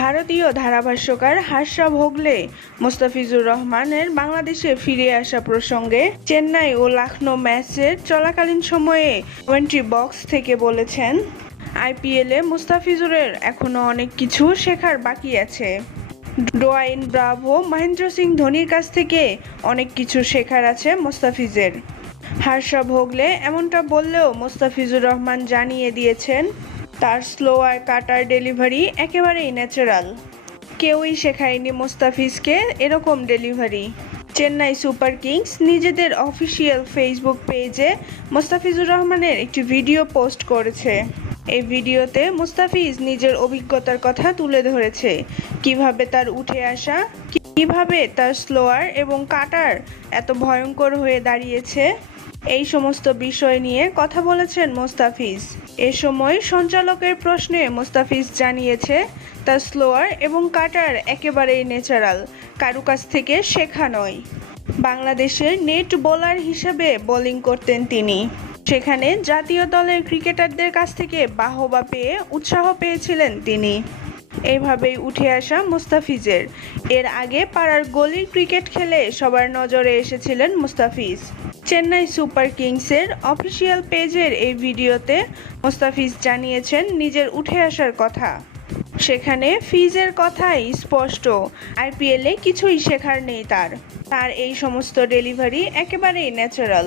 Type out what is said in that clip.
ভারতীয় ধারাভাষ্যকার হার্ষা ভোগলে মোস্তাফিজুর রহমানের বাংলাদেশে ফিরে আসা প্রসঙ্গে চেন্নাই ও লখনৌ ম্যাচের চলাকালীন সময়ে কমেন্ট্রি বক্স থেকে বলেছেন, আইপিএলে মুস্তাফিজুরের এখনও অনেক কিছু শেখার বাকি আছে। ডোয়াইন ব্রাভো, মহেন্দ্র সিং ধোনির কাছ থেকে অনেক কিছু শেখার আছে মোস্তাফিজের। হার্ষা ভোগলে এমনটা বললেও মোস্তাফিজুর রহমান জানিয়ে দিয়েছেন তার স্লো আর কাটার ডেলিভারি একেবারেই ন্যাচারাল কেউই শেখায়নি মোস্তাফিজকে এরকম ডেলিভারি চেন্নাই সুপার কিংস নিজেদের অফিসিয়াল ফেসবুক পেজে মোস্তাফিজুর রহমানের একটি ভিডিও পোস্ট করেছে। এই ভিডিওতে মুস্তাফিজ নিজের অভিজ্ঞতার কথা তুলে ধরেছে। কীভাবে তার উঠে আসা, কীভাবে তার স্লোয়ার এবং কাটার এত ভয়ঙ্কর হয়ে দাঁড়িয়েছে। এই সমস্ত বিষয় নিয়ে কথা বলেছেন মোস্তাফিজ। এ সময় সঞ্চালকের প্রশ্নে মোস্তাফিজ জানিয়েছে তার স্লোয়ার এবং কাটার একেবারেই ন্যাচারাল, কারু কাছ থেকে শেখা নয়। বাংলাদেশের নেট বোলার হিসেবে বোলিং করতেন তিনি। সেখানে জাতীয় দলের ক্রিকেটারদের কাছ থেকে বাহবা পেয়ে উৎসাহ পেয়েছিলেন তিনি। এইভাবেই উঠে আসা মুস্তাফিজের। এর আগে পাড়ার গলির ক্রিকেট খেলে সবার নজরে এসেছিলেন মুস্তাফিজ। চেন্নাই সুপার কিংসের অফিসিয়াল পেজের এই ভিডিওতে মুস্তাফিজ জানিয়েছেন নিজের উঠে আসার কথা। সেখানে ফিজের কথাই স্পষ্ট। আইপিএলে কিছুই শেখার নেই তার। তার এই সমস্ত ডেলিভারি একেবারেই ন্যাচারাল।